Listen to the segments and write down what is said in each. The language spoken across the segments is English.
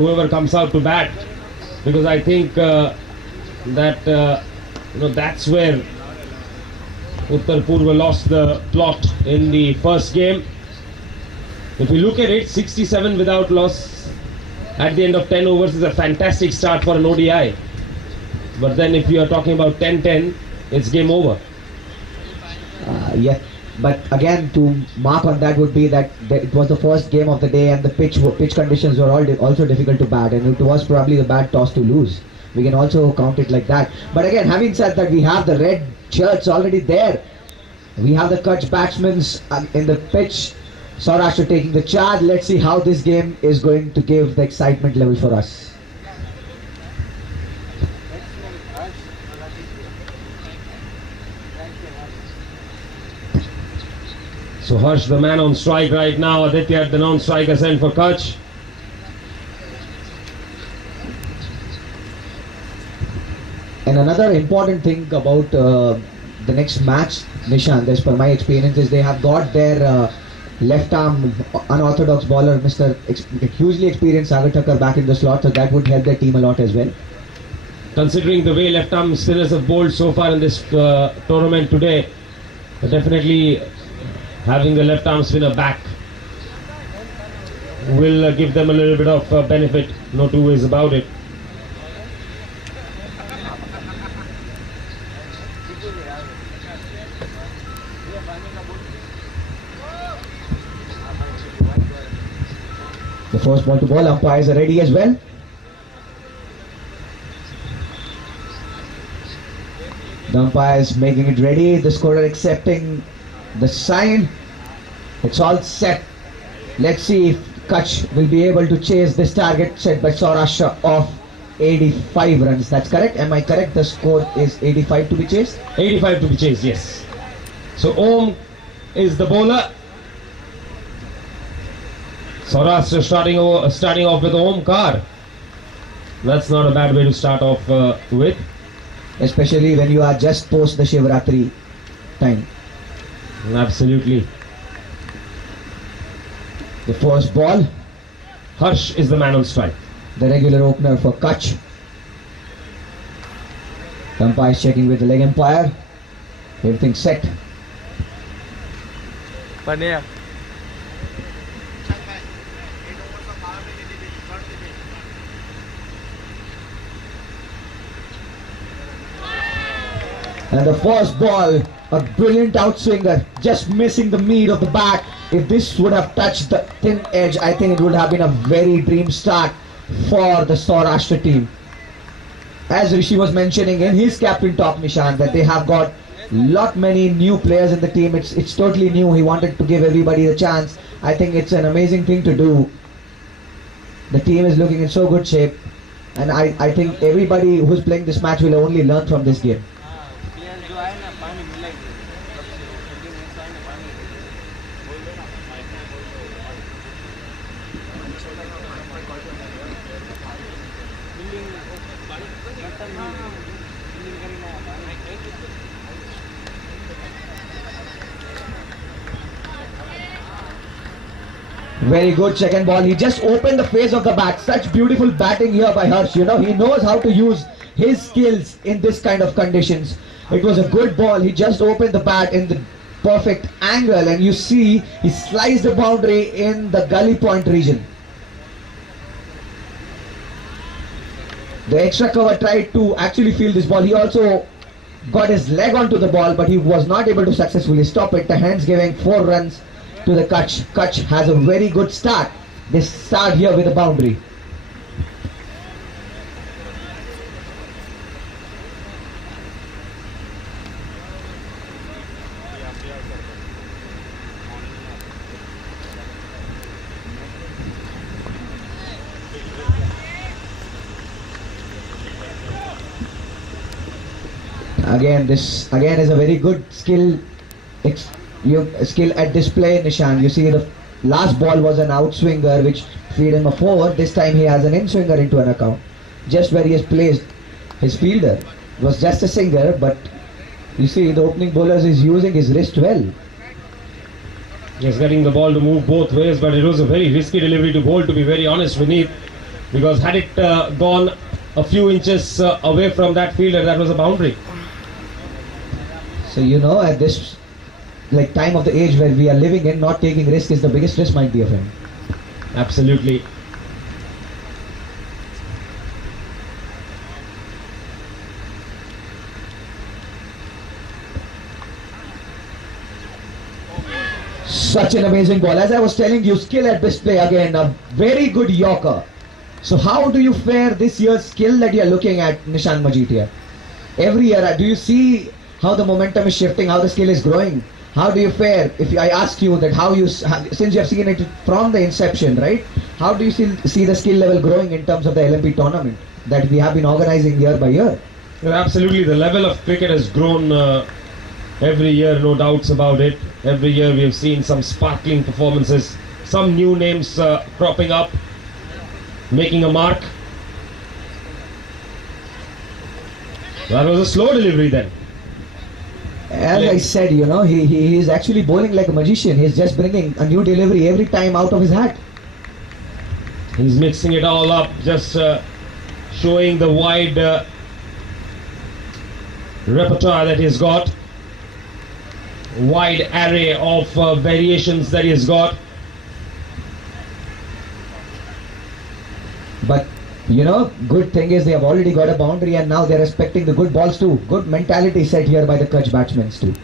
whoever comes out to bat, because I think that that's where Uttar Purva lost the plot in the first game. If you look at it, 67 without loss at the end of 10 overs is a fantastic start for an ODI. But then if you are talking about 10-10, it's game over. Yeah, but again, to mark on that would be that it was the first game of the day and the pitch conditions were also difficult to bat, and it was probably the bad toss to lose. We can also count it like that. But again, having said that, we have the red shirts already there. We have the Kutch batsmen in the pitch. Saurashtra taking the charge. Let's see how this game is going to give the excitement level for us. So Harsh, the man on strike right now. Aditya at the non-striker send for Kutch. And another important thing about the next match, Nishant, as per my experience, is they have got their left arm unorthodox bowler, Mr. Hugely experienced Sagar Thakkar back in the slot, so that would help their team a lot as well. Considering the way left arm spinners have bowled so far in this tournament today, definitely having the left arm spinner back will give them a little bit of benefit, no two ways about it. The first ball to ball, umpires are ready as well. The umpires making it ready, the scorer accepting the sign. It's all set. Let's see if Kutch will be able to chase this target set by Saurashtra of 85 runs. That's correct. Am I correct? The score is 85 to be chased? 85 to be chased, yes. So Om is the bowler. Saurashtra starting off with Omkar. That's not a bad way to start off with. Especially when you are just post the Shivratri time. Absolutely. The first ball. Harsh is the man on strike. The regular opener for Kutch. The umpire is checking with the leg umpire. Everything set. Pania. And the first ball, a brilliant outswinger, just missing the meat of the bat. If this would have touched the thin edge, I think it would have been a very dream start for the Saurashtra team. As Rishi was mentioning in his captain talk, Nishant, that they have got lot many new players in the team. It's totally new. He wanted to give everybody a chance. I think it's an amazing thing to do. The team is looking in so good shape, and I think everybody who's playing this match will only learn from this game. Very good second ball. He just opened the face of the bat. Such beautiful batting here by Harsh. You know, he knows how to use his skills in this kind of conditions. It was a good ball. He just opened the bat in the perfect angle, and you see he sliced the boundary in the gully point region. The extra cover tried to actually field this ball. He also got his leg onto the ball, but he was not able to successfully stop it. The hands giving 4 runs to the Kutch. Kutch has a very good start. They start here with a boundary. This again is a very good skill at display, Nishant. You see the last ball was an outswinger which feed him a 4. This time he has an in-swinger into an account. Just where he has placed his fielder. It was just a singer, but you see the opening bowlers is using his wrist well. He's getting the ball to move both ways, but it was a very risky delivery to bowl, to be very honest, Vineet. because had it gone a few inches away from that fielder, that was a boundary. So at this time of the age where we are living in, not taking risk is the biggest risk, my dear friend. Absolutely. Such an amazing ball. As I was telling you, skill at display again. A very good Yorker. So how do you fare this year's skill that you are looking at, Nishant Majid here? Every year, do you see how the momentum is shifting, how the skill is growing? How do you fare? If I ask you that, since you have seen it from the inception, right? How do you see the skill level growing in terms of the LMP tournament that we have been organizing year by year? Well, absolutely, the level of cricket has grown every year, no doubts about it. Every year we have seen some sparkling performances, some new names cropping up, making a mark. That was a slow delivery then. As I said, he is actually bowling like a magician. He's just bringing a new delivery every time out of his hat. He's mixing it all up, just showing the wide repertoire that he's got, wide array of variations that he's got. But good thing is they have already got a boundary and now they're respecting the good balls too. Good mentality set here by the Kutch batsmen too.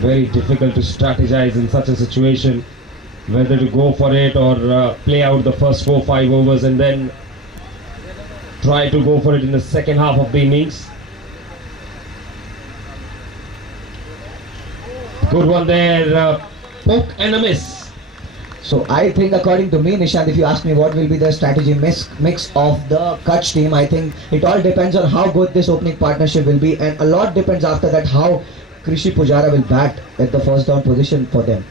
Very difficult to strategize in such a situation, whether to go for it or play out the first 4-5 overs and then try to go for it in the second half of the innings. Good one there, poke and a miss. So I think, according to me, Nishant, if you ask me what will be the strategy mix of the Kutch team, I think it all depends on how good this opening partnership will be, and a lot depends after that how Krishi Pujara will bat at the first down position for them.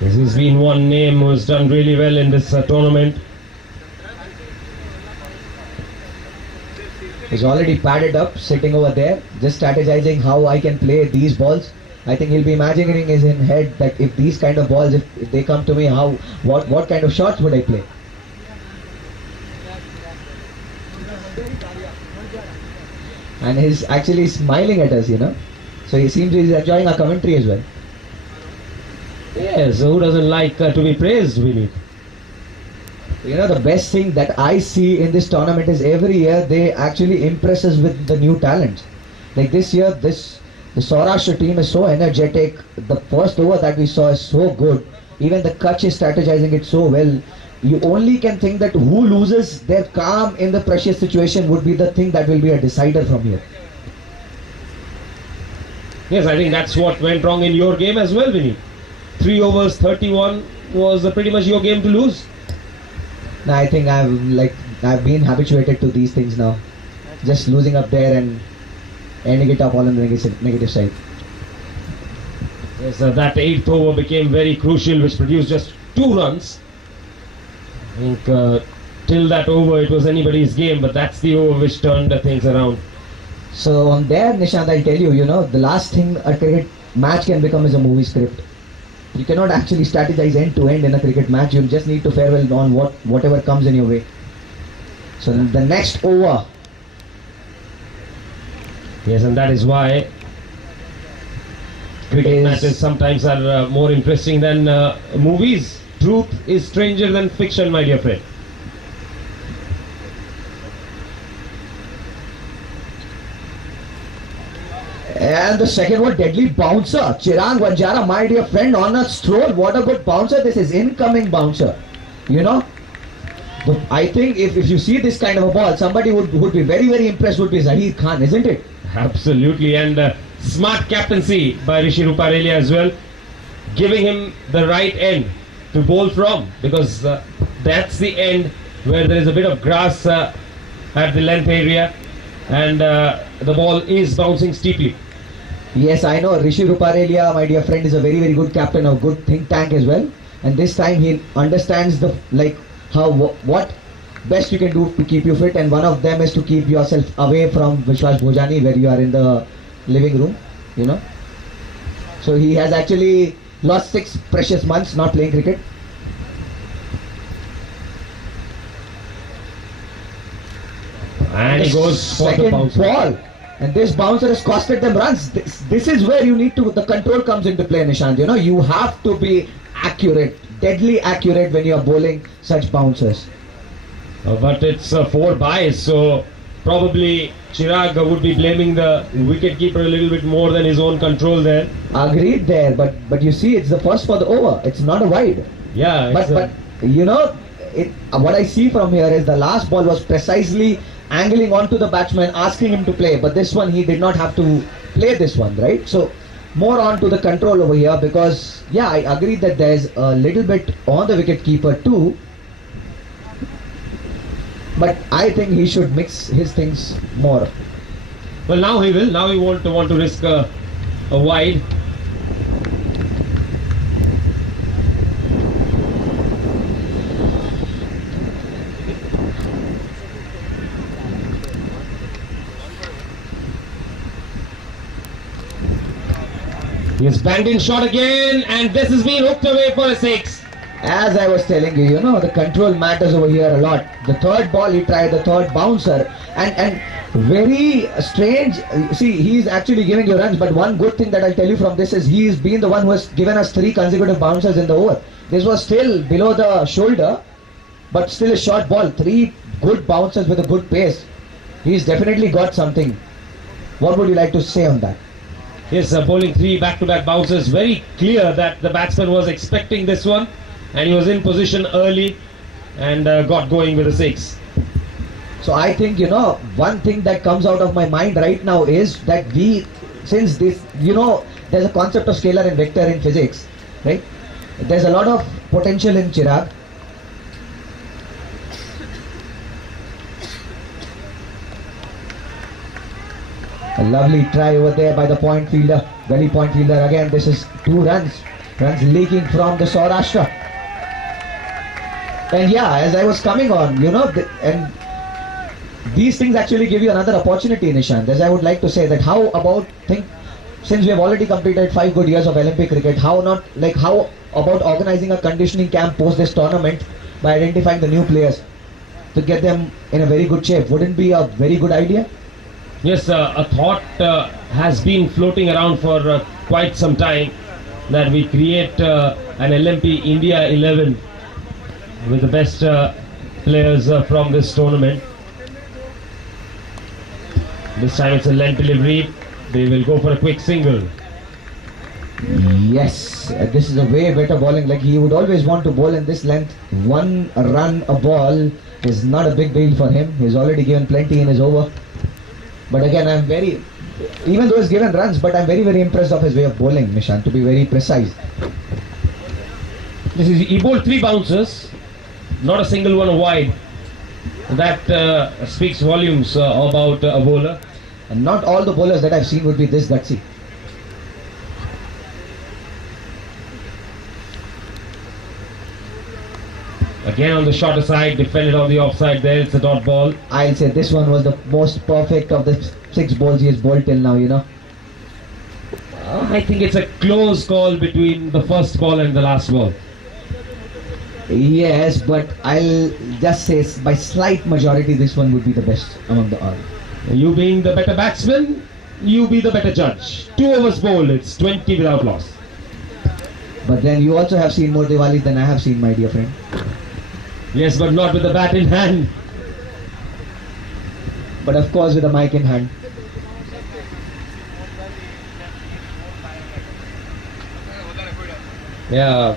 This has been one name who's done really well in this tournament. He's already padded up, sitting over there, just strategizing how I can play these balls. I think he'll be imagining in his head that if these kind of balls, if they come to me, what kind of shots would I play? And he's actually smiling at us, So he seems he's enjoying our commentary as well. Yes, who doesn't like to be praised, Vinny? The best thing that I see in this tournament is every year they actually impress us with the new talents. Like this year, the Saurashtra team is so energetic. The first over that we saw is so good. Even the Kutch is strategizing it so well. You only can think that who loses their calm in the precious situation would be the thing that will be a decider from here. Yes, I think that's what went wrong in your game as well, Vinny. 3 overs, 31 was pretty much your game to lose. No, I think I've been habituated to these things now. Just losing up there and ending it up all on the negative side. Yes, that 8th over became very crucial, which produced just 2 runs. I think till that over it was anybody's game, but that's the over which turned things around. So on there, Nishant, I'll tell you, the last thing a cricket match can become is a movie script. You cannot actually strategize end to end in a cricket match. You just need to fare well on whatever comes in your way. So the next over. Yes, and that is why cricket matches sometimes are more interesting than movies. Truth is stranger than fiction, my dear friend. And the second one, deadly bouncer. Chirag Banjara, my dear friend, on a stroll. What a good bouncer. This is incoming bouncer. I think if you see this kind of a ball, somebody would be very, very impressed would be Zaheer Khan, isn't it? Absolutely. And smart captaincy by Rishi Ruparelia as well. Giving him the right end to bowl from. Because that's the end where there is a bit of grass at the length area. And the ball is bouncing steeply. Yes, I know. Rishi Ruparelia, my dear friend, is a very, very good captain, a good think tank as well. And this time he understands what best you can do to keep you fit. And one of them is to keep yourself away from Vishwas Bhojani, where you are in the living room, So he has actually lost 6 precious months not playing cricket. And he goes for the Second bouncer. ball. And this bouncer has costed them runs. This is where you need to, the control comes into play, Nishant. You know, you have to be accurate, deadly accurate when you are bowling such bouncers. But it's 4 byes, so probably Chirag would be blaming the wicketkeeper a little bit more than his own control there. Agreed there, but you see, it's the first for the over. It's not a wide. Yeah, But you know, what I see from here is the last ball was precisely angling onto the batsman, asking him to play. But this one, he did not have to play this one, right? So more on to the control over here, because yeah, I agree that there's a little bit on the wicket keeper too. But I think he should mix his things more. well, now he will. Now he won't want to risk a wide. He has banged in shot again, and this has been hooked away for a 6. As I was telling you, you know, the control matters over here a lot. The third ball, he tried the third bouncer, and very strange. See, he's actually giving you runs, but one good thing that I'll tell you from this is he's been the one who has given us 3 consecutive bouncers in the over. This was still below the shoulder, but still a short ball. 3 good bouncers with a good pace. He's definitely got something. What would you like to say on that? Yes, bowling 3 back-to-back bouncers. Very clear that the batsman was expecting this one, and he was in position early and got going with a 6. So I think, you know, one thing that comes out of my mind right now is that since this, you know, there's a concept of scalar and vector in physics, right? There's a lot of potential in Chirag. A lovely try over there by the point fielder, gully point fielder. Again, this is 2 runs leaking from the Saurashtra. And yeah, as I was coming on, you know, and these things actually give you another opportunity, Nishant. As I would like to say that, how about since we have already completed 5 good years of Olympic cricket, how about organizing a conditioning camp post this tournament by identifying the new players to get them in a very good shape? Wouldn't be a very good idea? Yes, a thought has been floating around for quite some time that we create an LMP India 11 with the best players from this tournament. This time it's a length delivery. They will go for a quick single. Yes, this is a way better bowling. Like, he would always want to bowl in this length. 1 run a ball is not a big deal for him. He's already given plenty in his over. But again, even though he's given runs, but I'm very, very impressed of his way of bowling, Nishant, to be very precise. He bowled 3 bouncers, not a single one wide. That speaks volumes about a bowler. And not all the bowlers that I've seen would be this gutsy. Again on the shorter side, defended on the offside there. It's a dot ball. I'll say this one was the most perfect of the 6 balls he has bowled till now, you know. I think it's a close call between the first ball and the last ball. Yes, but I'll just say by slight majority this one would be the best among the all. You being the better batsman, you be the better judge. 2 overs bowled, it's 20 without loss. But then you also have seen more Diwalis than I have seen, my dear friend. Yes, but not with the bat in hand. But of course with a mic in hand. Yeah,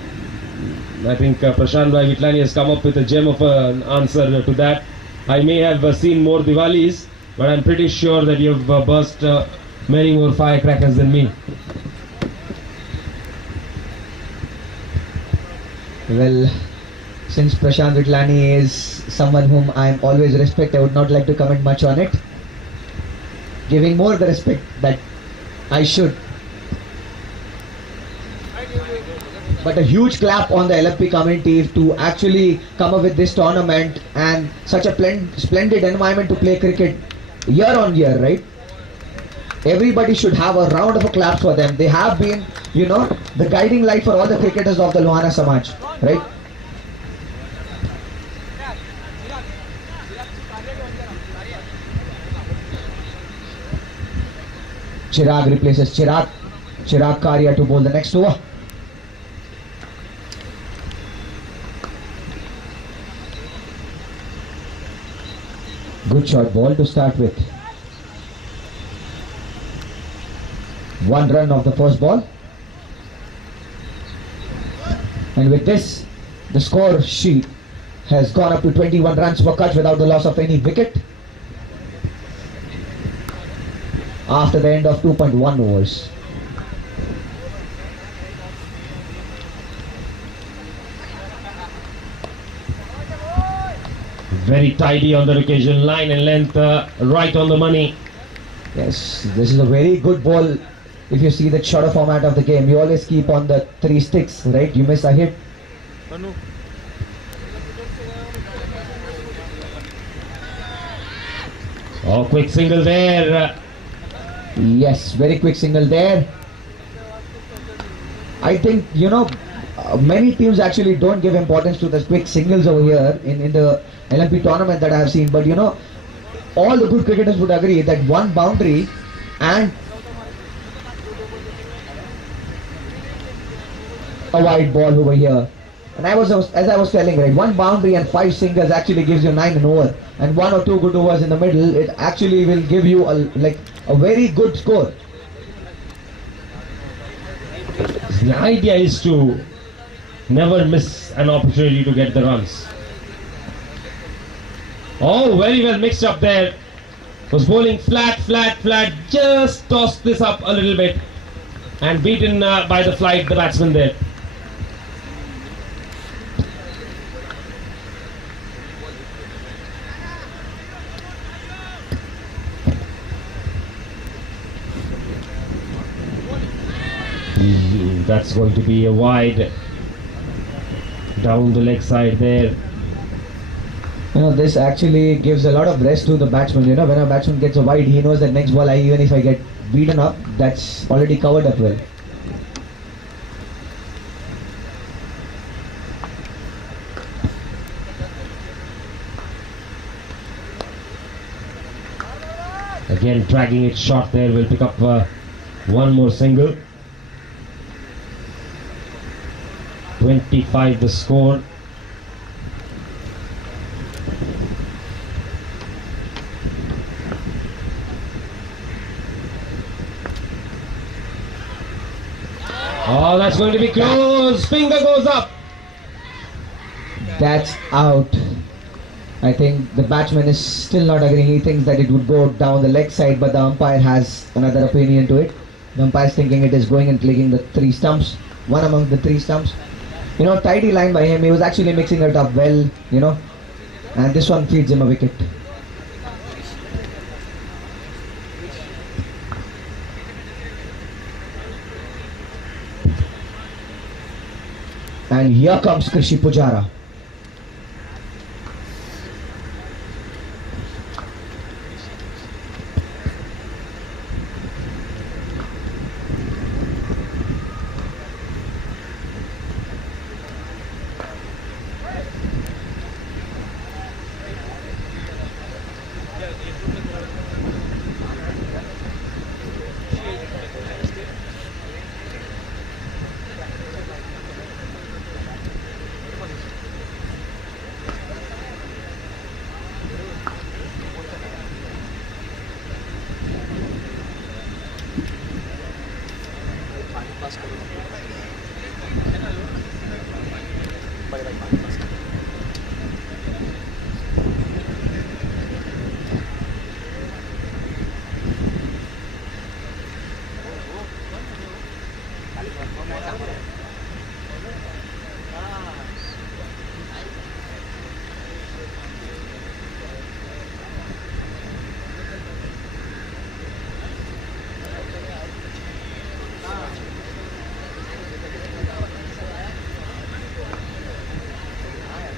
I think Prashant Bhai Vitlani has come up with a gem of an answer to that. I may have seen more Diwalis, but I'm pretty sure that you've burst many more firecrackers than me. Well, since Prashant Vitlani is someone whom I am always respect, I would not like to comment much on it. Giving more the respect that I should. But a huge clap on the LFP community to actually come up with this tournament and such a splendid environment to play cricket year on year, right? Everybody should have a round of applause for them. They have been, you know, the guiding light for all the cricketers of the Lohana Samaj, right? Chirag replaces Chirag Karia to bowl the next over. Good shot ball to start with. 1 run of the first ball. And with this, the score sheet has gone up to 21 runs for Kutch without the loss of any wicket. After the end of 2.1 overs. Very tidy on the occasion, line and length right on the money. Yes, this is a very good ball. If you see the shorter format of the game, you always keep on the 3 sticks, right? You miss a hit. Oh, quick single there. Yes, very quick single there. I think, you know, many teams actually don't give importance to the quick singles over here in the LMP tournament that I have seen. But, you know, all the good cricketers would agree that one boundary and a wide ball over here. And as I was telling, right, one boundary and 5 singles actually gives you 9 an over, and 1 or 2 good overs in the middle, it actually will give you a very good score. The idea is to never miss an opportunity to get the runs. Oh, very well mixed up there. Was bowling flat, just tossed this up a little bit and beaten by the flight, the batsman there. That's going to be a wide down the leg side there. You know, this actually gives a lot of rest to the batsman. You know, when a batsman gets a wide, he knows that next ball, even if I get beaten up, that's already covered up well. Again, dragging it short there, will pick up one more single. 25 the score. Oh, that's going to be close. Finger goes up. That's out. I think the batsman is still not agreeing. He thinks that it would go down the leg side, but the umpire has another opinion to it. The umpire is thinking it is going and clicking the 3 stumps, one among the 3 stumps. You know, tidy line by him. He was actually mixing it up well, you know, and this one feeds him a wicket. And here comes Krishi Pujara.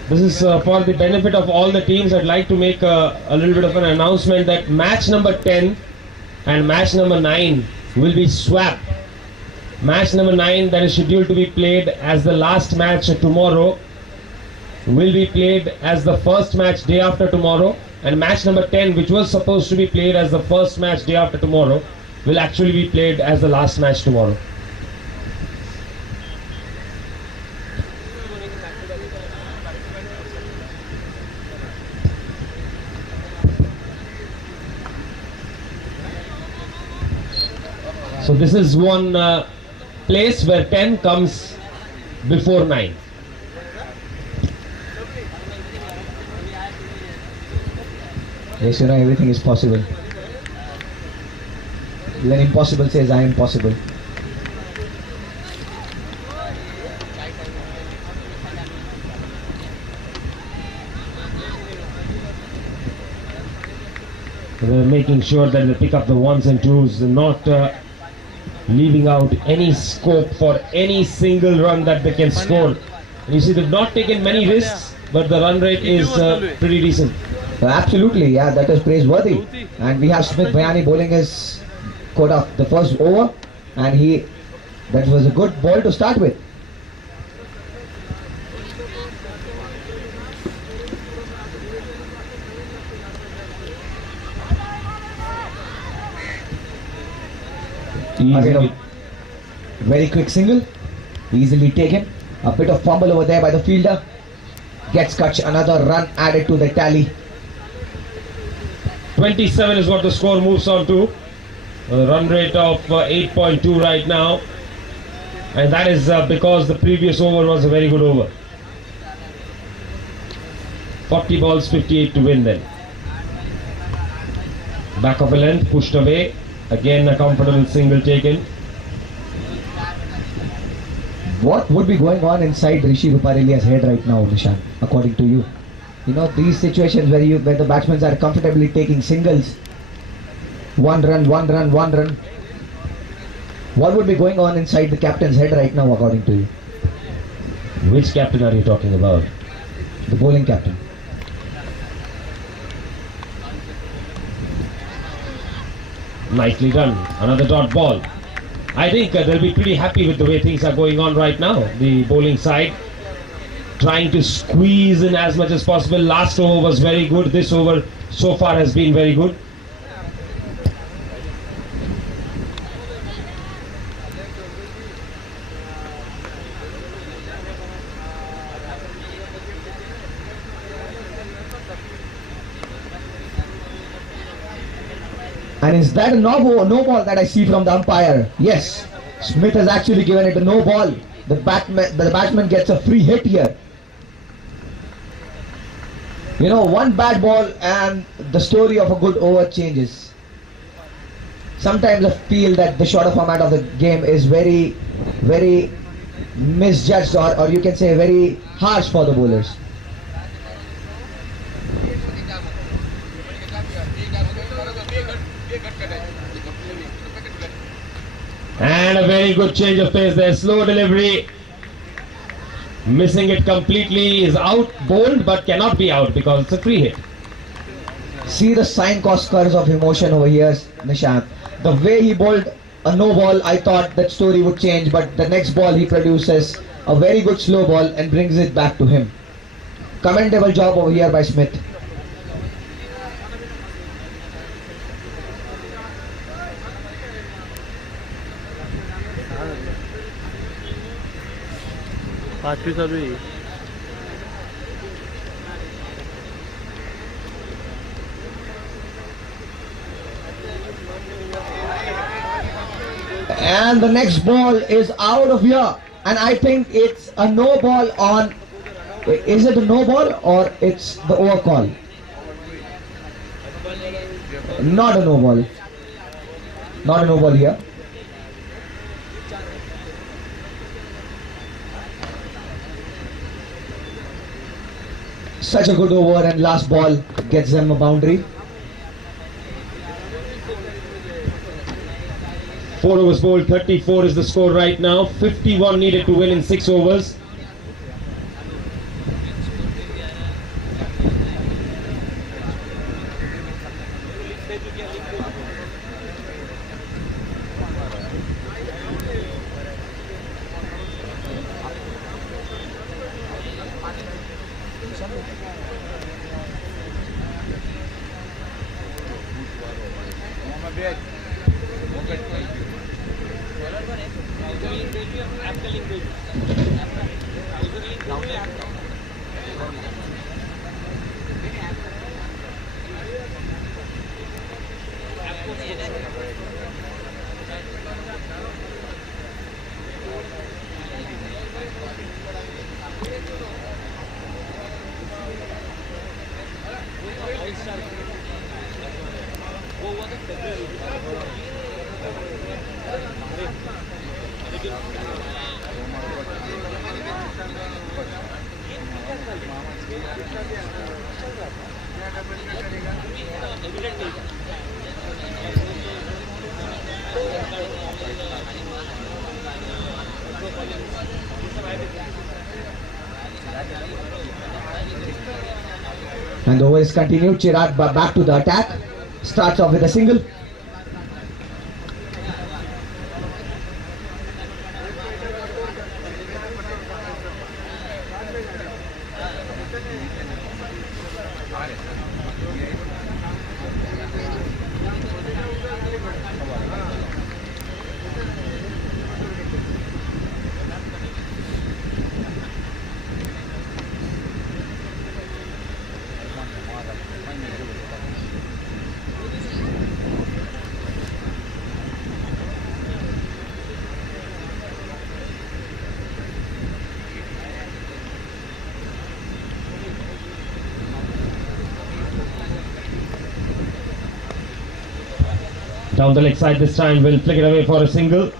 This is for the benefit of all the teams. I'd like to make a little bit of an announcement that match number 10 and match number 9 will be swapped. Match number 9 that is scheduled to be played as the last match tomorrow will be played as the first match day after tomorrow, and match number 10, which was supposed to be played as the first match day after tomorrow, will actually be played as the last match tomorrow. So this is one place where 10 comes before 9. Yes, you know, everything is possible. When impossible says I am possible. They're making sure that they pick up the ones and twos, not leaving out any scope for any single run that they can score. And you see, they've not taken many risks, but the run rate is pretty decent. Absolutely, yeah, that is praiseworthy. And we have Smith Bhayani bowling his quota the first over, and that was a good ball to start with. Again, a very quick single, easily taken. A bit of fumble over there by the fielder. Gets Kutch, another run added to the tally. 27 is what the score moves on to. A run rate of 8.2 right now, and that is because the previous over was a very good over. 40 balls, 58 to win then. Back of a length, pushed away. Again a comfortable single taken. What would be going on inside Rishi Ruparelia's head right now, Nishan, according to you? You know, these situations where the batsmen are comfortably taking singles. One run. What would be going on inside the captain's head right now, according to you? Which captain are you talking about? The bowling captain. Nicely done. Another dot ball. I think they'll be pretty happy with the way things are going on right now. The bowling side trying to squeeze in as much as possible. Last over was very good. This over so far has been very good. And is that a no ball that I see from the umpire? Yes, Smith has actually given it a no ball. The batsman gets a free hit here. You know, one bad ball and the story of a good over changes. Sometimes I feel that the shorter format of the game is very, very misjudged, or you can say very harsh for the bowlers. And a very good change of pace there. Slow delivery. Missing it completely. Is out, bowled, but cannot be out because it's a free hit. See the sign cost curves of emotion over here, Nishant. The way he bowled a no ball, I thought that story would change, but the next ball he produces a very good slow ball and brings it back to him. Commendable job over here by Smith. पांचवी चालू है. And the next ball is out of here, and I think it's a no ball on. Is it a no ball or it's the over call? Not a no ball. Not a no ball here. Such a good over, and last ball gets them a boundary. 4 overs bowled, 34 is the score right now. 51 needed to win in 6 overs. And the over is continued. Chirag back to the attack. Starts off with a single. Down the leg side this time, will flick it away for a single.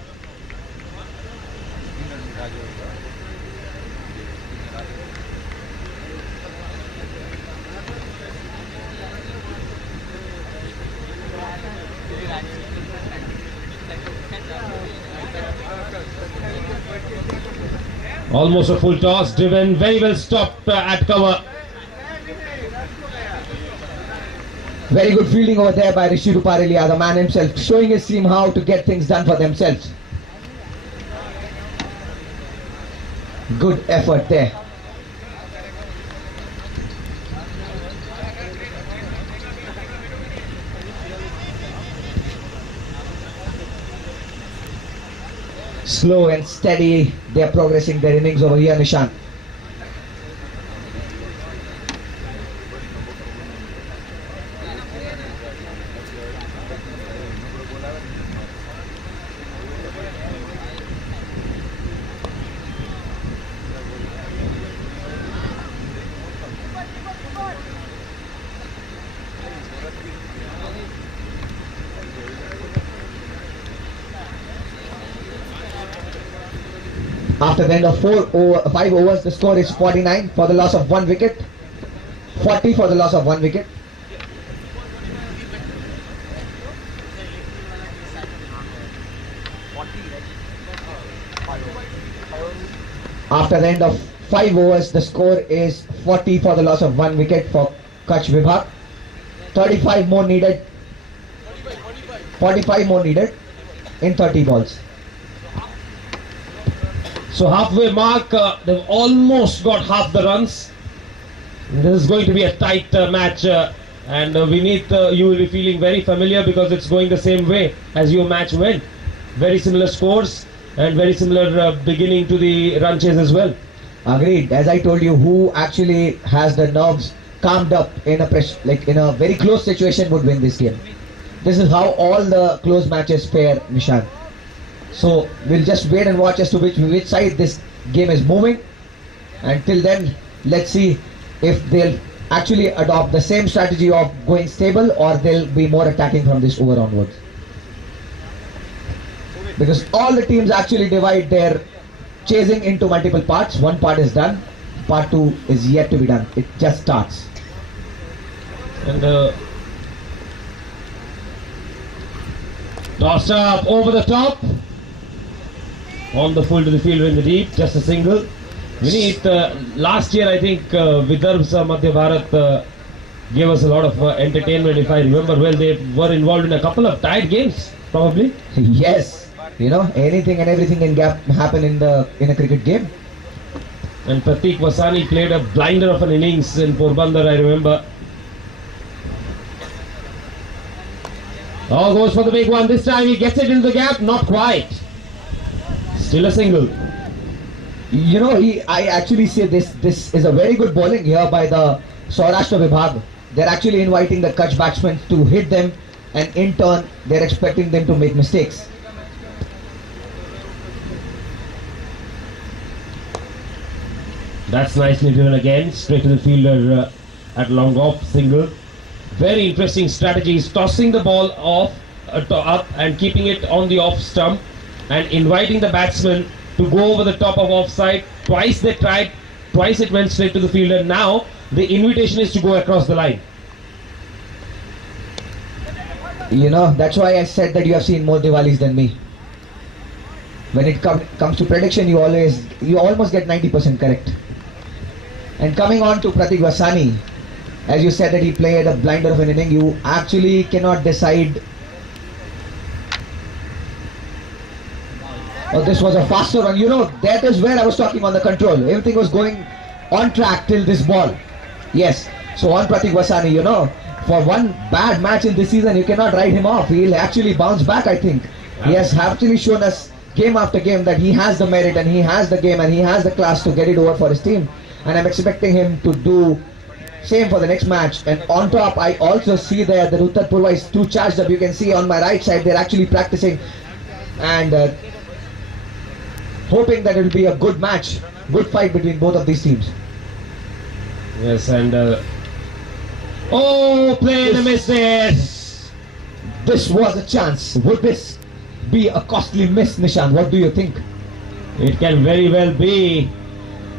Almost a full toss, driven, very well stopped at cover. Very good fielding over there by Rishi Ruparelia, the man himself, showing his team how to get things done for themselves. Good effort there. Slow and steady, they are progressing their innings over here, Nishant. After the end of 5 overs, the score is 49 for the loss of 1 wicket, 40 for the loss of 1 wicket. After the end of 5 overs, the score is 40 for the loss of 1 wicket for Kutch Vibhag. 35 more needed. 45 more needed in 30 balls. So halfway mark, they've almost got half the runs. This is going to be a tight match, and you will be feeling very familiar because it's going the same way as your match went. Very similar scores and very similar beginning to the run chase as well. Agreed. As I told you, who actually has the nerves calmed up in a very close situation would win this game. This is how all the close matches fare, Nishant. So we'll just wait and watch as to which side this game is moving. Until then, let's see if they'll actually adopt the same strategy of going stable or they'll be more attacking from this over onwards. Because all the teams actually divide their chasing into multiple parts. One part is done, part 2 is yet to be done. It just starts. And tossed up over the top. On the full to the fielder in the deep, just a single. Vineet, last year I think Vidarb's Madhya Bharat gave us a lot of entertainment. If I remember well, they were involved in a couple of tied games, probably. Yes, anything and everything can happen in a cricket game. And Pratik Vasani played a blinder of an innings in Porbandar, I remember. Oh, goes for the big one. This time he gets it into the gap. Not quite. Still a single. You know, I actually say this is a very good bowling here by the Saurashtra Vibhag. They're actually inviting the Kutch batsmen to hit them, and in turn they're expecting them to make mistakes. That's nicely driven again, straight to the fielder at long off, single. Very interesting strategies, tossing the ball off up and keeping it on the off stump and inviting the batsman to go over the top of offside. Twice they tried, twice it went straight to the fielder. Now the invitation is to go across the line. You know, that's why I said that you have seen more Diwalis than me. When it comes to prediction, you almost get 90% correct. And coming on to Pratik Vasani, as you said that he played a blinder of an inning, you actually cannot decide. Oh, this was a faster one. You know, that is where I was talking on the control. Everything was going on track till this ball. Yes. So on Pratik Vasani, you know, for one bad match in this season, you cannot write him off. He'll actually bounce back, I think. He has actually shown us game after game that he has the merit and he has the game and he has the class to get it over for his team. And I'm expecting him to do same for the next match. And on top, I also see there that Uttar Purva is too charged up. You can see on my right side, they're actually practicing and hoping that it will be a good match, good fight between both of these teams. Yes, and oh, playing a miss there. This was a chance. Would this be a costly miss, Nishant? What do you think? It can very well be.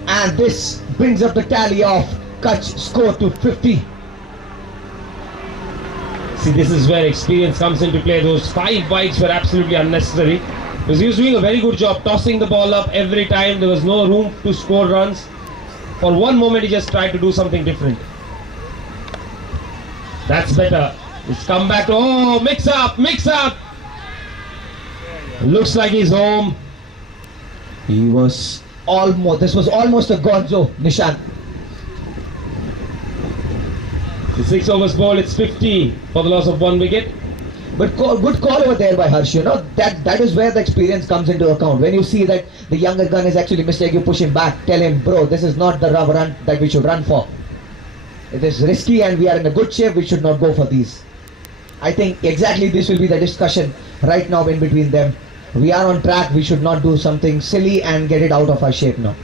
And this brings up the tally of Kutch score to 50. See, this is where experience comes into play. Those 5 wides were absolutely unnecessary because he was doing a very good job tossing the ball up every time. There was no room to score runs. For one moment he just tried to do something different. That's better. It's come back to, oh, mix up. Looks like he's home. This was almost a gonzo, Nishant. The 6 overs ball, it's 50 for the loss of 1 wicket. But good call over there by Harsh. You know, that is where the experience comes into account. When you see that the younger gun is actually mistaken, you push him back, tell him, bro, this is not the run that we should run for. It is risky and we are in a good shape, we should not go for these. I think exactly this will be the discussion right now in between them. We are on track, we should not do something silly and get it out of our shape now.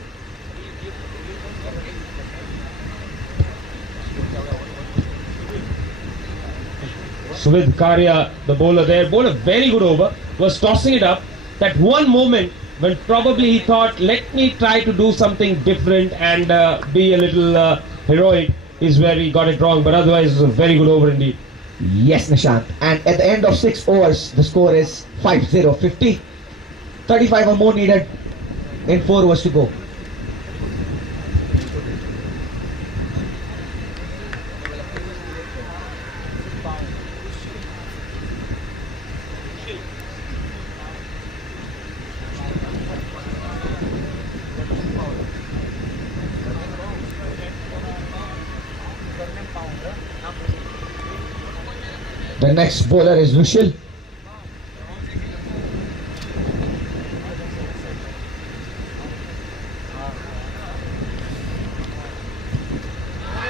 Suvid Karya, the bowler there, bowled a very good over, was tossing it up. That one moment when probably he thought, let me try to do something different and be a little heroic, is where he got it wrong. But otherwise, it was a very good over indeed. Yes, Nishant. And at the end of 6 overs, the score is 5-0, 50. 35 or more needed in 4 overs to go. The next bowler is Lushil.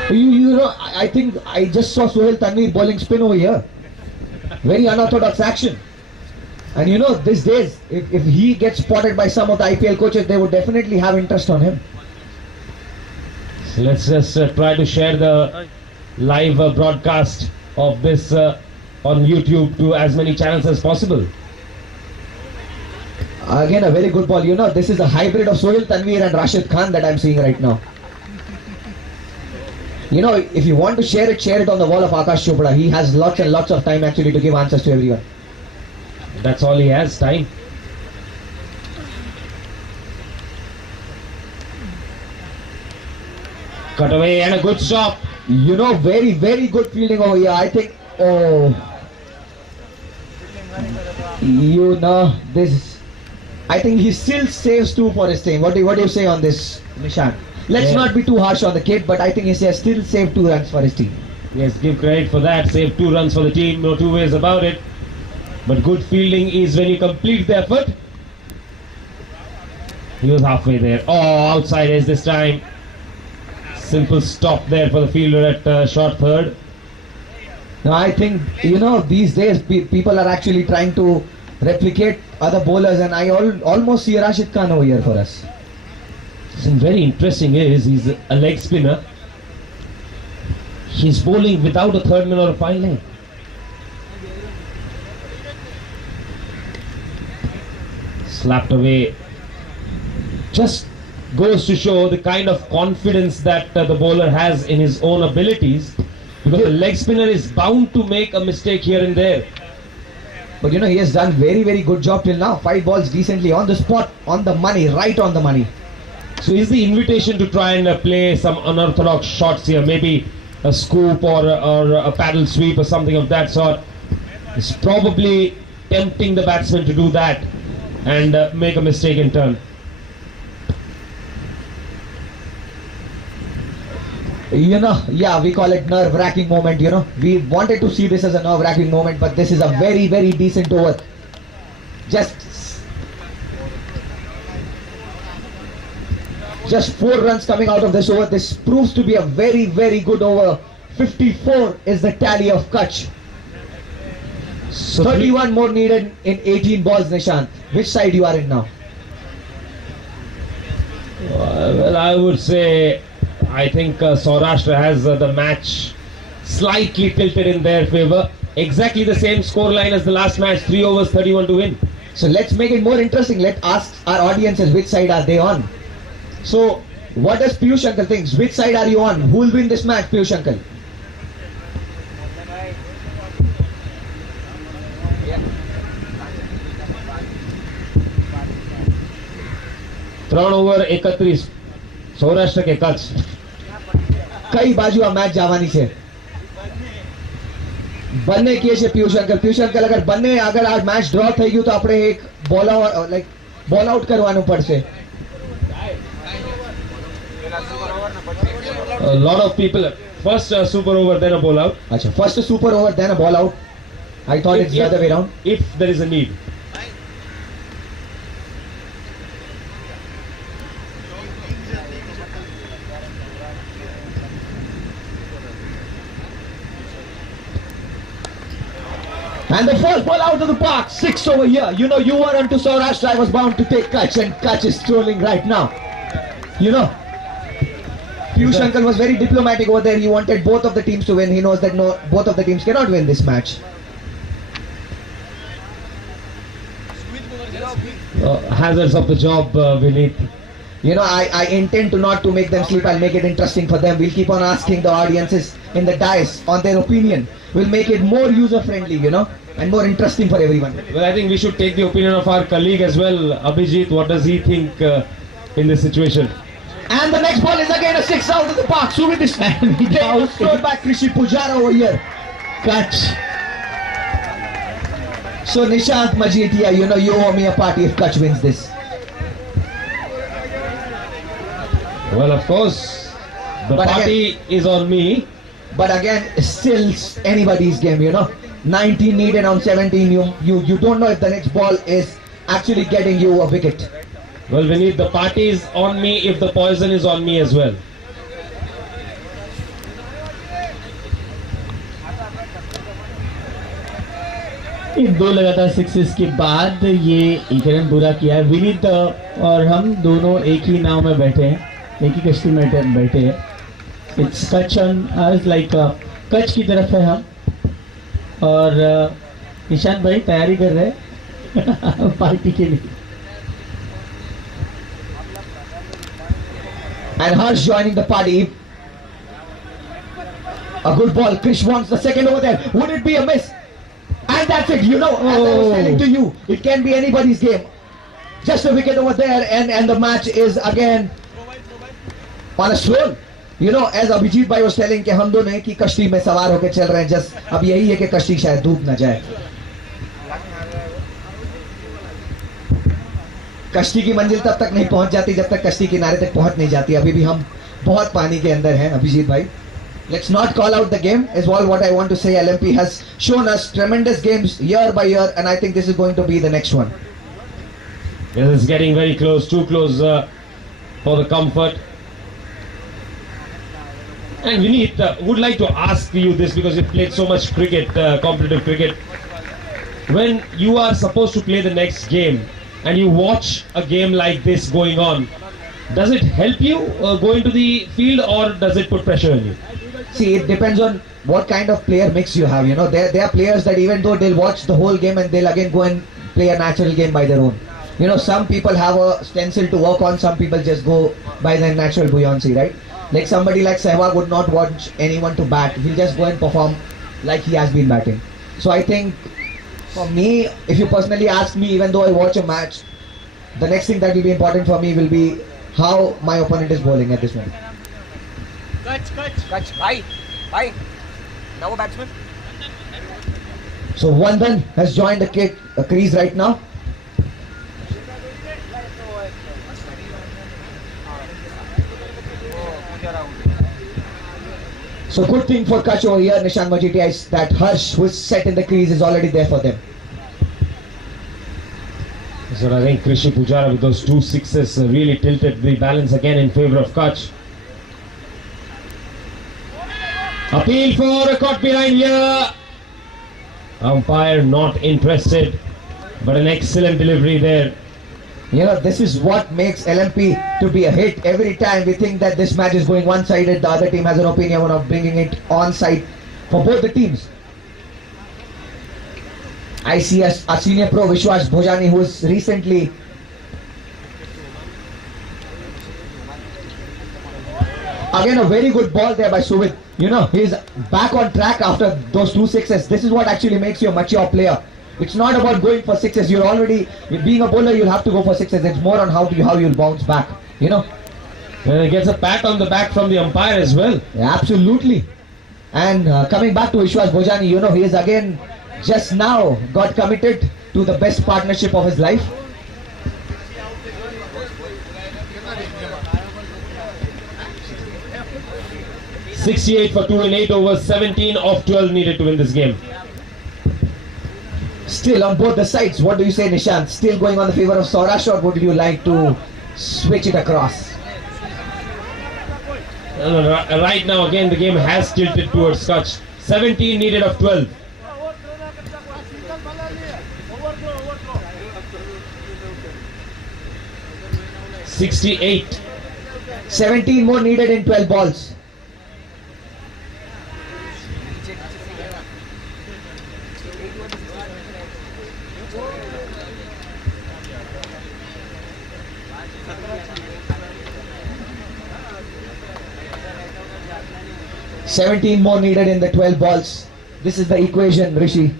You know, I think I just saw Sohail Tanvir bowling spin over here. Very unorthodox action. And you know, these days, if he gets spotted by some of the IPL coaches, they would definitely have interest on him. So let's just try to share the live broadcast of this on YouTube to as many channels as possible. Again, a very good ball. You know, this is a hybrid of Sohail Tanvir and Rashid Khan that I'm seeing right now. You know, if you want to share it on the wall of Akash Chopra. He has lots and lots of time actually to give answers to everyone. That's all he has, time. Cut away and a good stop. You know, very, very good fielding over here. I think, you know, this, I think he still saves 2 for his team. What do you say on this? Nishant. Let's Yeah. not be too harsh on the kid, but I think he has still saved 2 runs for his team. Yes, give credit for that. Saved 2 runs for the team, no two ways about it. But good fielding is when you complete the effort. He was halfway there. Oh, outside edge this time. Simple stop there for the fielder at short third. Now I think, these days people are actually trying to replicate other bowlers, and I almost see Rashid Khan over here for us. Something very interesting is he's a leg spinner. He's bowling without a third man or a fine leg. Slapped away. Just goes to show the kind of confidence that the bowler has in his own abilities, because the leg spinner is bound to make a mistake here and there. But he has done very, very good job till now. 5 balls decently on the spot, on the money, right on the money. So is the invitation to try and play some unorthodox shots here, maybe a scoop or a paddle sweep or something of that sort. It's probably tempting the batsman to do that and make a mistake in turn. We call it nerve-wracking moment, We wanted to see this as a nerve-wracking moment, but this is a very, very decent over. Just 4 runs coming out of this over. This proves to be a very, very good over. 54 is the tally of Kutch. So 31 more needed in 18 balls, Nishant. Which side you are in now? Well, I would say I think Saurashtra has the match slightly tilted in their favour. Exactly the same scoreline as the last match, 3 overs, 31 to win. So let's make it more interesting. Let's ask our audiences which side are they on. So what does Piyush Uncle think? Which side are you on? Who will win this match, Piyush Uncle? ત્રણ over 31 Saurashtra કે કચ્છ. કઈ બાજુ આ match જવાની છે? બંને કહે છે પિયુષ અંકલ અગર બંને અગર આ મેચ ડ્રો થઈ ગયું તો આપણે એક બોલ આઉટ કરવાનું પડશે. A lot of people. First super over, then a ball out. अच्छा, first super over, then a ball out. I thought it's the other way around. If there is a need. And the first ball out of the park, 6 over here. You were onto Saurashtra, I was bound to take Kutch, and Kutch is strolling right now. Piyush Uncle was very diplomatic over there. He wanted both of the teams to win. He knows that both of the teams cannot win this match. Hazards of the job, Vineet. I intend to not to make them sleep. I'll make it interesting for them. We'll keep on asking the audiences in the dais on their opinion. We'll make it more user-friendly, and more interesting for everyone. Well, I think we should take the opinion of our colleague as well, Abhijit. What does he think in this situation? And the next ball is again a 6 out of the park. Sumit is throw back Rishi Pujara over here. Catch. So Nishant Majetia, you owe me a party if Kutch wins this. Well, of course, the But party is on me. But again, still anybody's game, 19 needed on 17. You don't know if the next ball is actually getting you a wicket. Well, Vineet, the party is on me if the poison is on me as well. इन 2 लगातार sixes के बाद ये एक run पूरा किया है विनीत और हम दोनों एक ही नाव में बैठे हैं, एक ही कश्ती में बैठे हैं. इट्स कच ऑन अस लाइक कच की तरफ है हम, और निशांत भाई तैयारी कर रहे हैं पार्टी के लिए. And Harsh joining the party. A good ball. Krish wants the second over there. Would it be a miss? And that's it. As I was telling to you, it can be anybody's game. Just a wicket over there, and the match is again on a stroll. As Abhijit bhai was telling कि हम दोनों एक ही कश्ती में सवार होकर चल रहे हैं. Just अब यही है कि कश्ती शायद डूब न जाए. कश्ती की मंजिल तब तक नहीं पहुंच जाती जब तक कश्ती किनारे तक पहुंच नहीं जाती. अभी भी हम बहुत पानी के अंदर हैं अभिजीत भाई. Let's not call out the game is all what I want to say. LMP has shown us tremendous games year by year, and I think this is going to be the next one. This is getting very close, too close for the comfort. And Vineet, would like to ask you this because you've played so much cricket, competitive cricket. When you are supposed to play the next game and you watch a game like this going on, does it help you go into the field or does it put pressure on you? See, it depends on what kind of player mix you have. You know, there are players that even though they'll watch the whole game and they'll again go and play a natural game by their own. You know, some people have a stencil to work on, some people just go by their natural buoyancy, right? Like somebody like Sehwag would not want anyone to bat. He'll just go and perform like he has been batting. So I think for me, if you personally ask me, even though I watch a match, the next thing that will be important for me will be how my opponent is bowling at this moment. Catch. Bye. Now a batsman. So Vandan has joined the crease right now. So good thing for Kutch over here, Nishant Majiti, is that Harsh, who is set in the crease, is already there for them. So I think Krishi Pujara with those 2 sixes really tilted the balance again in favour of Kutch. Appeal for a caught behind here. Umpire not interested, but an excellent delivery there. You know, this is what makes LMP to be a hit. Every time we think that this match is going one-sided, the other team has an opinion of bringing it on-side for both the teams. I see a senior pro, Vishwas Bhojani, who is recently again a very good ball there by Suvit. You know, he's back on track after those 2 sixes. This is what actually makes you a mature player. It's not about going for sixes. Being a bowler, you'll have to go for sixes. It's more on how you'll bounce back. You know. And he gets a pat on the back from the umpire as well. Yeah, absolutely. And coming back to Vishwas Bhojani, you know, he is again just now got committed to the best partnership of his life. .68 for 2 in 8 overs, 17 of 12 needed to win this game. Still on both the sides, what do you say, Nishant? Still going on the favour of Saurashtra, or would you like to switch it across? Right now, again, the game has tilted towards Kutch. 17 needed of 12. .68. 17 more needed in 12 balls. $17 more needed in the 12 balls. This is the equation, Rishi.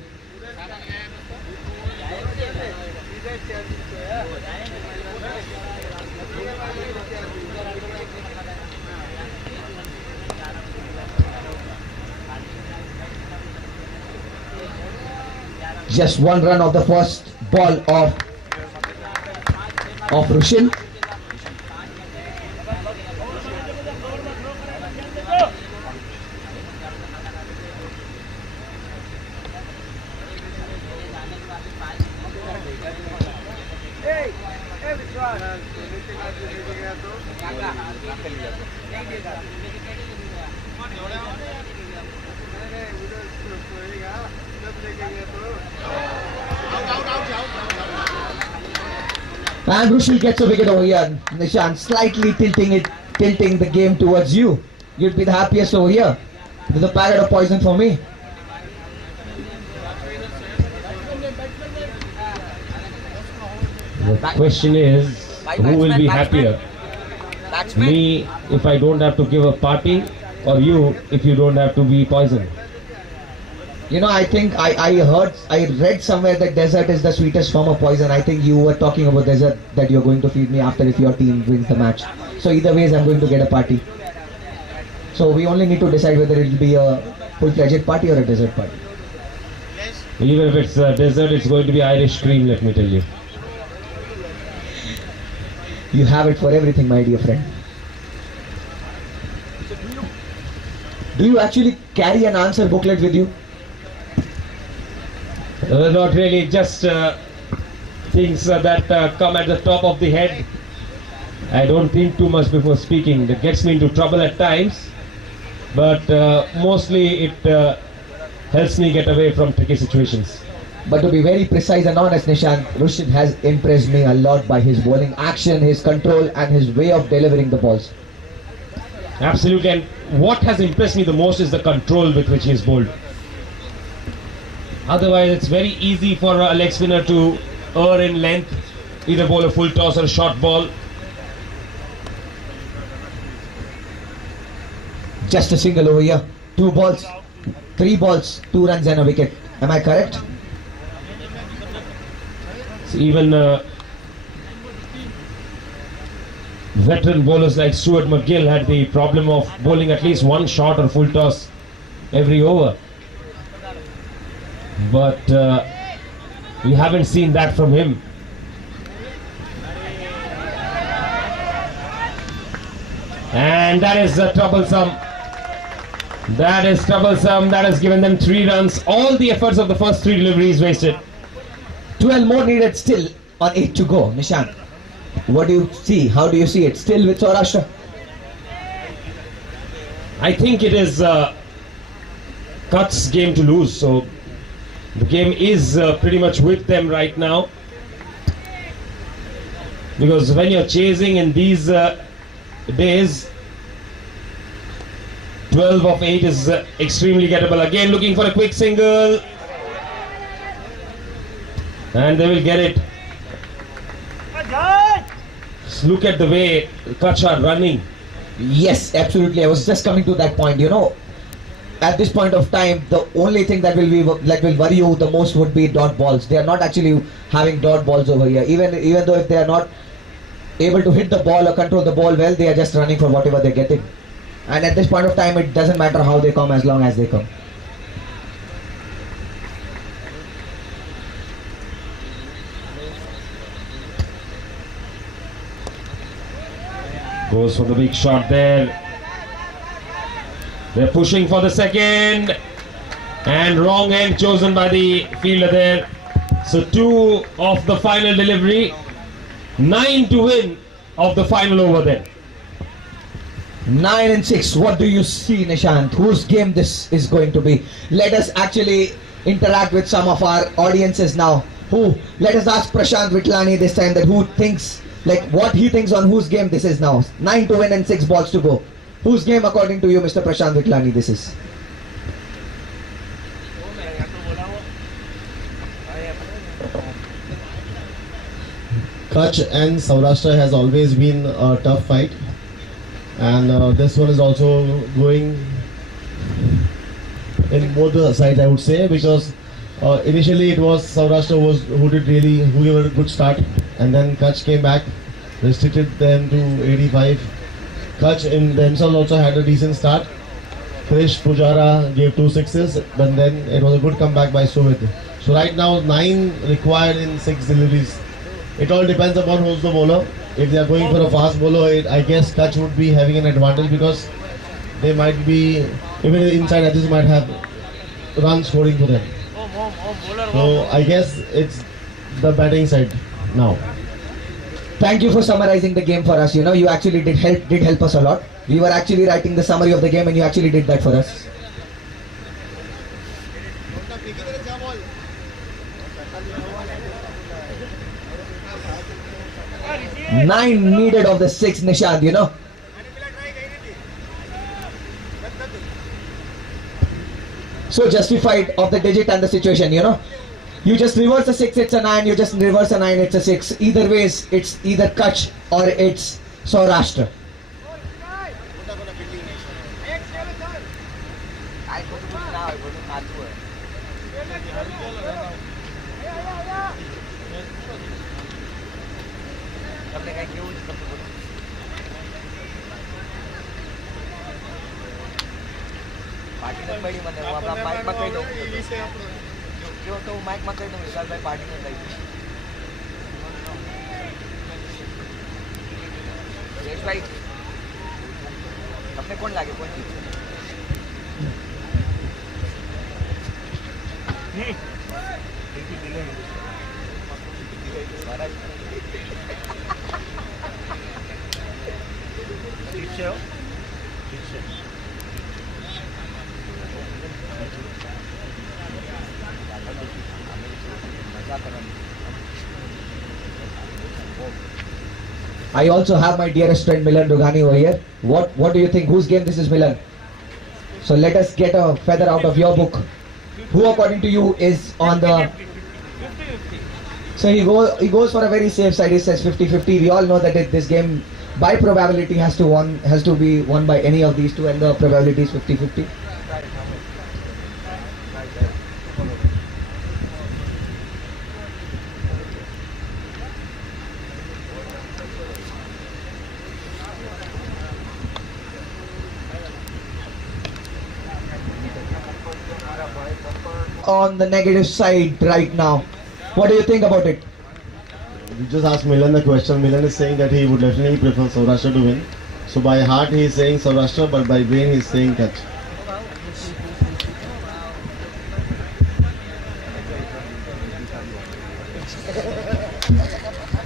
Just 1 run of the first ball of Rushil. And Rushil gets a wicket over here. Nishant slightly tilting the game towards you. You'd be the happiest over here. There's a parrot of poison for me. The question is, who will be happier? Me if I don't have to give a party, or you if you don't have to be poisoned? You know, I think I read somewhere that dessert is the sweetest form of poison. I think you were talking about dessert that you're going to feed me after if your team wins the match. So either ways, I'm going to get a party. So we only need to decide whether it will be a full-fledged party or a dessert party. Even if it's dessert, it's going to be Irish cream, let me tell you. You have it for everything, my dear friend. Do you actually carry an answer booklet with you? Not really, just things that come at the top of the head. I don't think too much before speaking. That gets me into trouble at times, but mostly it helps me get away from tricky situations. But to be very precise and honest, Nishant, Rushid has impressed me a lot by his bowling action, his control and his way of delivering the balls. Absolutely, and what has impressed me the most is the control with which he is bowled. Otherwise, it's very easy for a leg spinner to err in length, either bowl a full toss or a short ball. Just a single over here. 2 balls, 3 balls, 2 runs and a wicket. Am I correct? So even veteran bowlers like Stuart McGill had the problem of bowling at least 1 short or full toss every over. But we haven't seen that from him. And that is troublesome. That is troublesome. That has given them 3 runs. All the efforts of the first 3 deliveries wasted. 12 more needed still on 8 to go. Nishant, what do you see? How do you see it? Still with Saurashtra? I think it is Kutch's game to lose. So the game is pretty much with them right now. Because when you're chasing in these days, 12 of 8 is extremely gettable. Again looking for a quick single. And they will get it. Just look at the way Kutch are running. Yes, absolutely. I was just coming to that point. You know, at this point of time, the only thing that will worry you the most would be dot balls. They are not actually having dot balls over here. Even though if they are not able to hit the ball or control the ball well, they are just running for whatever they're getting. And at this point of time, it doesn't matter how they come as long as they come. Goes for the big shot there. They're pushing for the second. And wrong end chosen by the fielder there. So 2 of the final delivery. 9 to win of the final over there. 9 and 6. What do you see, Nishant? Whose game this is going to be? Let us actually interact with some of our audiences now. Let us ask Prashant Vitlani this time that who thinks, like what he thinks on whose game this is now. 9 to win and 6 balls to go. Whose game according to you, Mr. Prashant Vitlani, this is? Kutch and Saurashtra has always been a tough fight, and this one is also going in both the sides, I would say, because initially it was Saurashtra who gave a good start, and then Kutch came back, restricted them to 85. Kutch in themselves also had a decent start. Krish Pujara gave 2 sixes, but then it was a good comeback by Sumit. So right now 9 required in 6 deliveries. It all depends upon who's the bowler. If they are going for a fast bowler, I guess Kutch would be having an advantage because they might be, even the inside edges might have runs scoring for them. So I guess it's the batting side now. Thank you for summarizing the game for us. You know, you actually did help us a lot. We were actually writing the summary of the game and you actually did that for us. Nine needed of the 6, Nishant, you know. So justified of the digit and the situation, you know. You just reverse a 6, it's a 9. You just reverse a 9, it's a 6. Either ways, it's either Kutch or it's Saurashtra. Party में बड़ी मत है वो अपना mic मत कह दो जो तो माइक मत कह दो विशाल भाई पार्टी में गई यश भाई अपने कौन लागे कौन जीत I also have my dearest friend Milan Rughani over here. What do you think? Whose game this is, Milan? So let us get a feather out of your book. Who, according to you, is on the? So he goes for a very safe side. He says 50-50. We all know that this game, by probability, has to be won by any of these two, and the probability is 50-50. On the negative side right now. What do you think about it? We just asked Milan the question. Milan is saying that he would definitely prefer Saurashtra to win. So by heart he is saying Saurashtra, but by brain he is saying Kutch.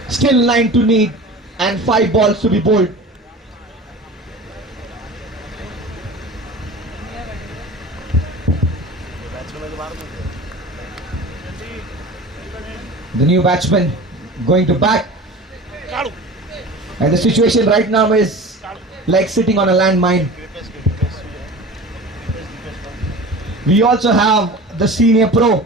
Still 9 to need and 5 balls to be bowled. The new batsman going to bat, and the situation right now is like sitting on a landmine. We also have the senior pro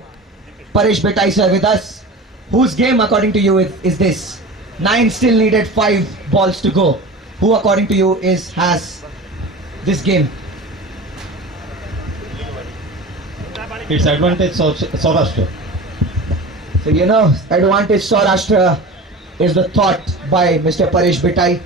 Paresh Betai sir with us, whose game according to you is this. 9 still needed, 5 balls to go. Who according to you has this game? It's advantage Saurashtra. So you know, advantage Saurashtra is the thought by Mr. Paresh Betai.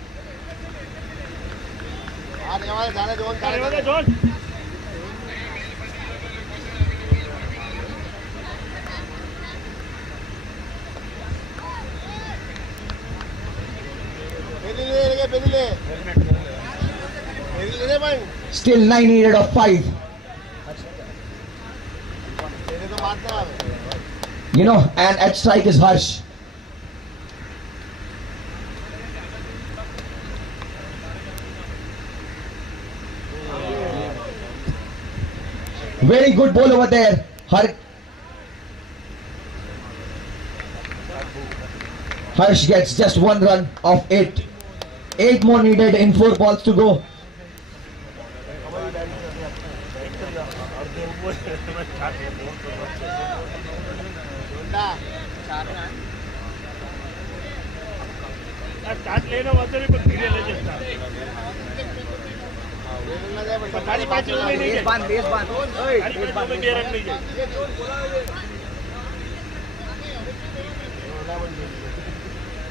Still 9 needed of 5. You know, and at strike is Harsh. Very good ball over there. Harsh gets just 1 run of 8. 8 more needed in 4 balls to go.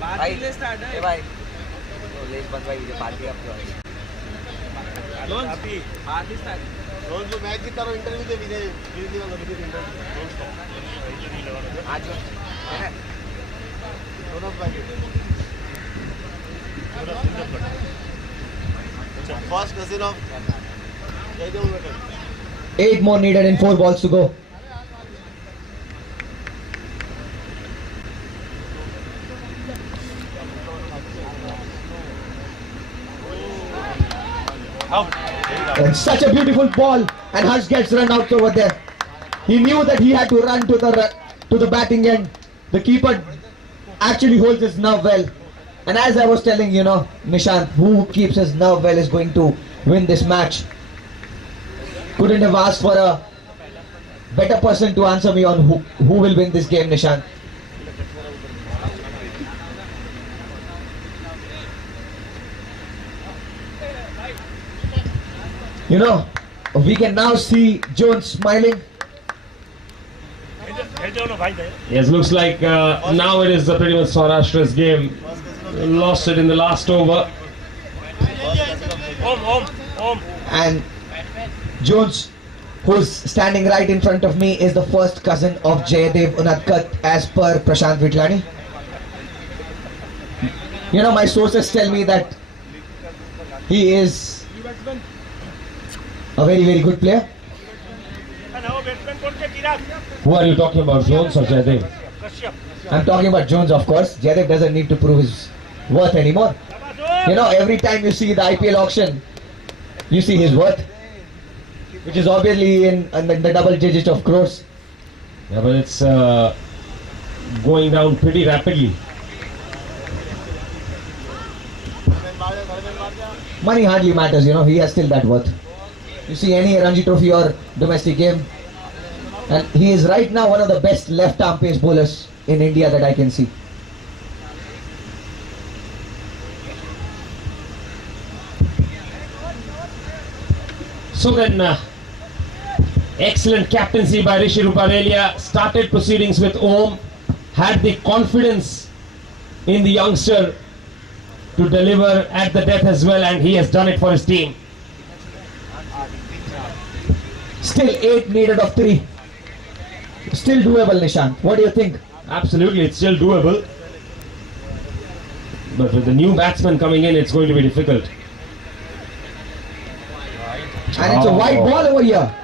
भाई ए भाई तो less बंद भाई ये party आपकी अभी party start रोज जो match जीता रहा इंटरव्यू दे विजय विजय वाला विजय इंटरव्यू आज दोनों भाई first cousin of 8 more needed in 4 balls to go. And such a beautiful ball, and Harsh gets run out over there. He knew that he had to run to the batting end. The keeper actually holds his nerve well, and as I was telling, you know, Nishant, who keeps his nerve well is going to win this match. Couldn't have asked for a better person to answer me on who will win this game, Nishant. You know, we can now see Jones smiling. Yes, looks like now it is pretty much Saurashtra's game. Lost it in the last over. And Jones, who's standing right in front of me, is the first cousin of Jayadev Unadkat as per Prashant Vitlani. You know, my sources tell me that He is a very, very good player. Who are you talking about, Jones or Jaydev? I'm talking about Jones, of course. Jaydev doesn't need to prove his worth anymore. You know, every time you see the IPL auction, you see his worth, which is obviously in the double digit of crores. Yeah, but it's going down pretty rapidly. Money hardly matters, you know, he has still that worth. You see any Ranji Trophy or domestic game, and he is right now one of the best left arm pace bowlers in India that I can see. So then, excellent captaincy by Rishi Ruparelia. Started proceedings with Om, had the confidence in the youngster to deliver at the death as well, and he has done it for his team. Still 8 needed of 3. Still doable, Nishant. What do you think? Absolutely, it's still doable. But with the new batsman coming in, it's going to be difficult. And it's a wide ball over here.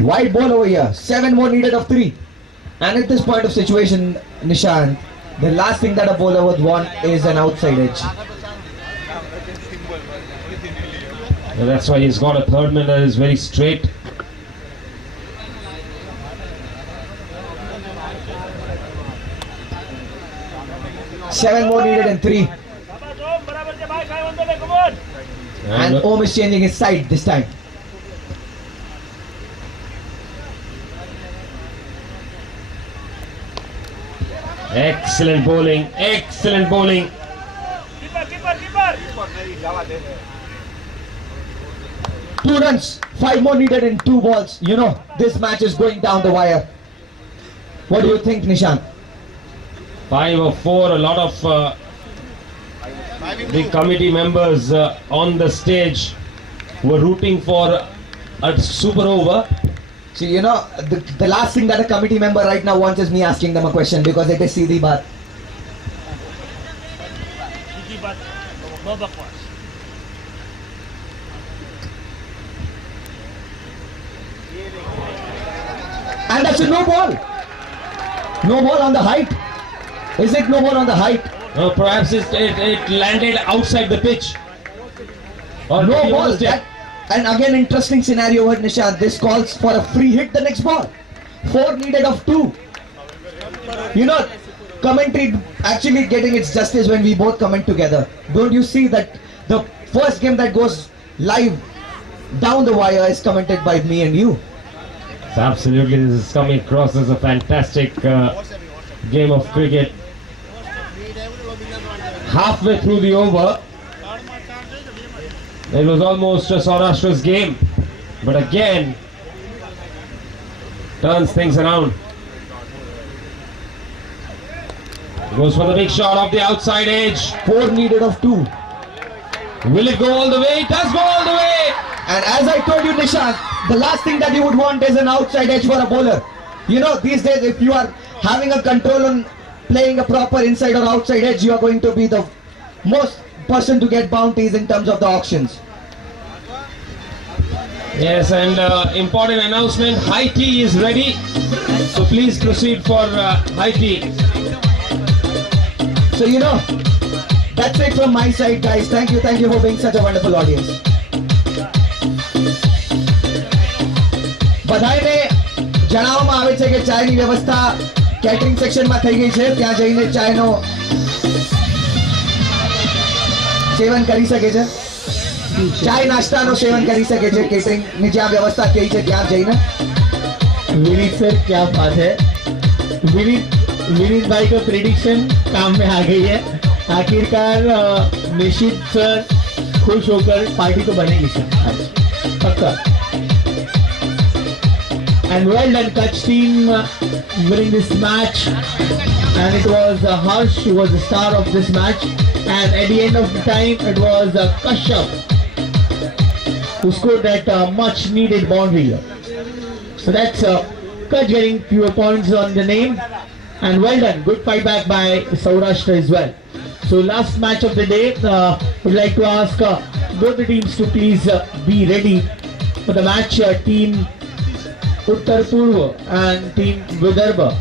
Wide ball over here. 7 more needed of 3. And at this point of situation, Nishant, the last thing that a bowler would want is an outside edge. And that's why he's got a third man that is very straight. Seven more needed in 3. And Om is changing his side this time. Excellent bowling, excellent bowling. 2 runs, 5 more needed in 2 balls. You know, this match is going down the wire. What do you think, Nishant? 5 or 4, a lot of the committee members on the stage were rooting for a super over. See, you know, the last thing that a committee member right now wants is me asking them a question, because it is Seedhi baat. And that's a no ball. No ball on the height. Is it no ball on the height? No, perhaps it landed outside the pitch. Or No maybe ball. almost it. And again, interesting scenario with Nishant. This calls for a free hit the next ball. 4 needed of 2. You know, commentary actually getting its justice when we both comment together. Don't you see that the first game that goes live down the wire is commented by me and you? Absolutely, this is coming across as a fantastic game of cricket. Halfway through the over, it was almost a Saurashtra's game, but again turns things around. Goes for the big shot off the outside edge. 4 needed of 2. Will it go all the way? It does go all the way. And as I told you, Nishant, the last thing that you would want is an outside edge for a bowler. You know, these days, if you are having a control on playing a proper inside or outside edge, you are going to be the most person to get bounties in terms of the auctions. Yes, and important announcement, high tea is ready. So please proceed for high tea. So, you know, that's it from my side, guys. Thank you for being such a wonderful audience. બધાને જણાવવામાં આવે છે કે ચાયની વ્યવસ્થા catering સેક્શનમાં થઈ ગઈ છે, ત્યાં જઈને ચાયનો સેવન કરી શકે છે, ચાય નાસ્તાનો સેવન કરી શકે છે, કેટરિંગની જ્યાં વ્યવસ્થા થઈ છે ત્યાં જઈને. विनीत सर, क्या बात है. विनीत भाई का प्रेडिक्शन काम में आ गई है. आखिरकार निशित सर खुश होकर पार्टी तो बनेगी सर आज पक्का. And well done, Kutch team winning this match. And it was Harsh who was the star of this match. And at the end of the time, it was Kashyap who scored that much needed boundary. So that's Kutch getting fewer points on the name. And well done, good fight back by Saurashtra as well. So last match of the day, would like to ask both the teams to please be ready for the match. Team Uttar Purva and Team Vidarbha,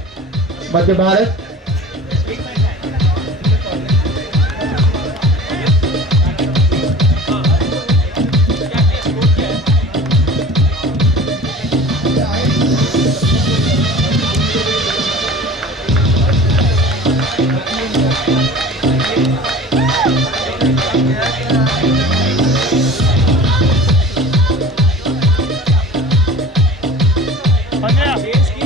Madhya Bharat. बन गया